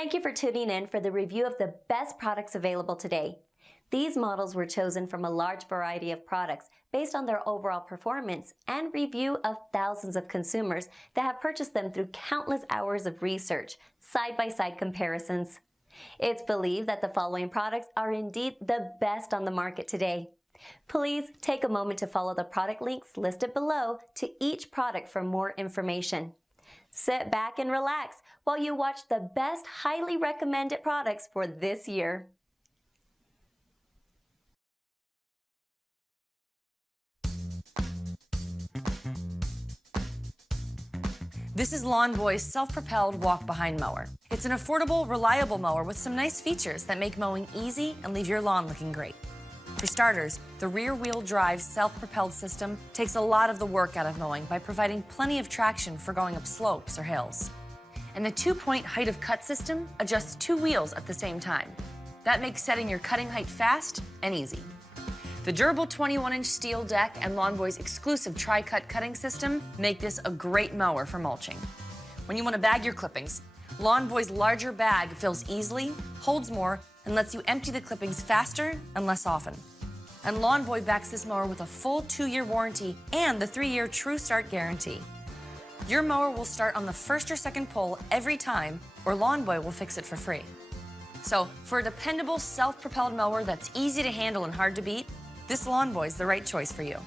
Thank you for tuning in for the review of the best products available today. These models were chosen from a large variety of products based on their overall performance and review of thousands of consumers that have purchased them through countless hours of research, side-by-side comparisons. It's believed that the following products are indeed the best on the market today. Please take a moment to follow the product links listed below to each product for more information. Sit back and relax while you watch the best highly recommended products for this year. This is Lawn Boy's self-propelled walk-behind mower. It's an affordable, reliable mower with some nice features that make mowing easy and leave your lawn looking great. For starters, the rear-wheel drive self-propelled system takes a lot of the work out of mowing by providing plenty of traction for going up slopes or hills. And the 2-point height of cut system adjusts 2 wheels at the same time. That makes setting your cutting height fast and easy. The durable 21-inch steel deck and Lawn Boy's exclusive tri-cut cutting system make this a great mower for mulching. When you want to bag your clippings, Lawn Boy's larger bag fills easily, holds more, and lets you empty the clippings faster and less often. And Lawn Boy backs this mower with a full 2-year warranty and the 3-year True Start guarantee. Your mower will start on the first or second pull every time, or Lawn Boy will fix it for free. So, for a dependable self-propelled mower that's easy to handle and hard to beat, this Lawn Boy is the right choice for you.